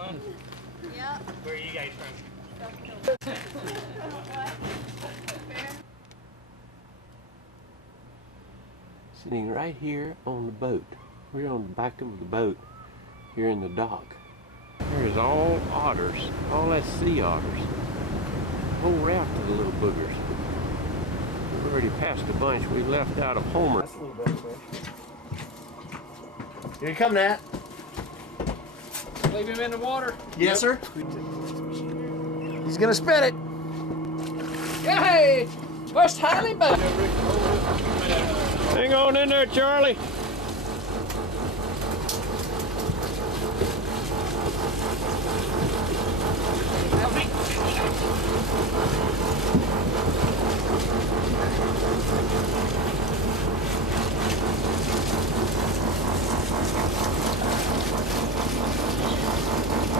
one? Yeah. Where are you guys from? Sitting right here on the boat. We're on the back of the boat here in the dock. There's all otters, all that sea otters. A whole raft of the little boogers. We've already passed a bunch we left out of Homer. That's a little better fish. Here you come, Nat. Leave him in the water? Yes, sir. He's gonna spit it. Hey! First halibut! Hang on in there, Charlie.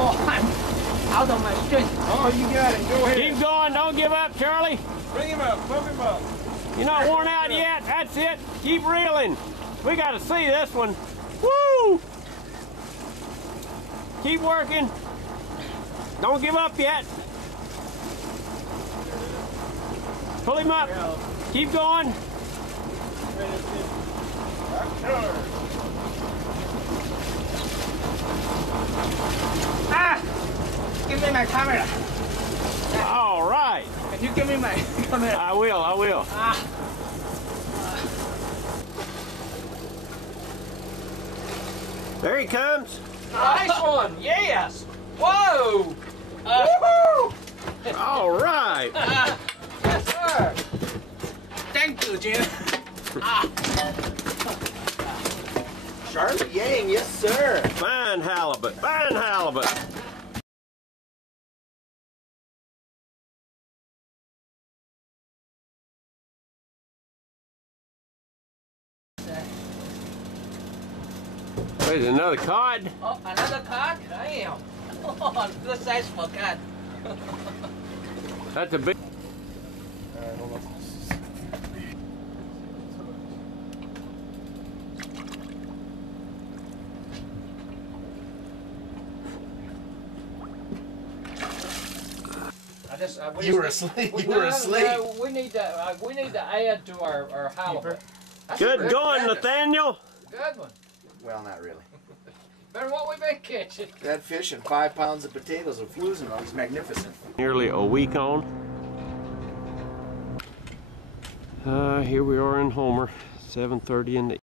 Oh, I'm out of my strength. Oh, you got it. Go ahead. Keep going, don't give up, Charlie. Bring him up. Pump him up. You're not worn out yet. That's it. Keep reeling. We got to see this one. Woo! Keep working. Don't give up yet. Pull him up. Keep going. Ah! Give me my camera. All right. Can you give me my camera? I will. Ah! There he comes. Nice one! Yes! Whoa! Woohoo! All right. Yes, sir! Thank you, Jim. Charlotte Yang, yes, sir. Fine halibut. Fine halibut. There's another cod. Oh, another cod? Damn! Oh, good size for cod. That's a big. All right, hold on. You were asleep. You were asleep. No, we need to add to our halibut. That's Good good. going, Nathaniel. Good one. Well, not really. Better than what we've been catching. That fish and 5 pounds of potatoes with flues and all is magnificent. Nearly a week on. Here we are in Homer, 7:30 in the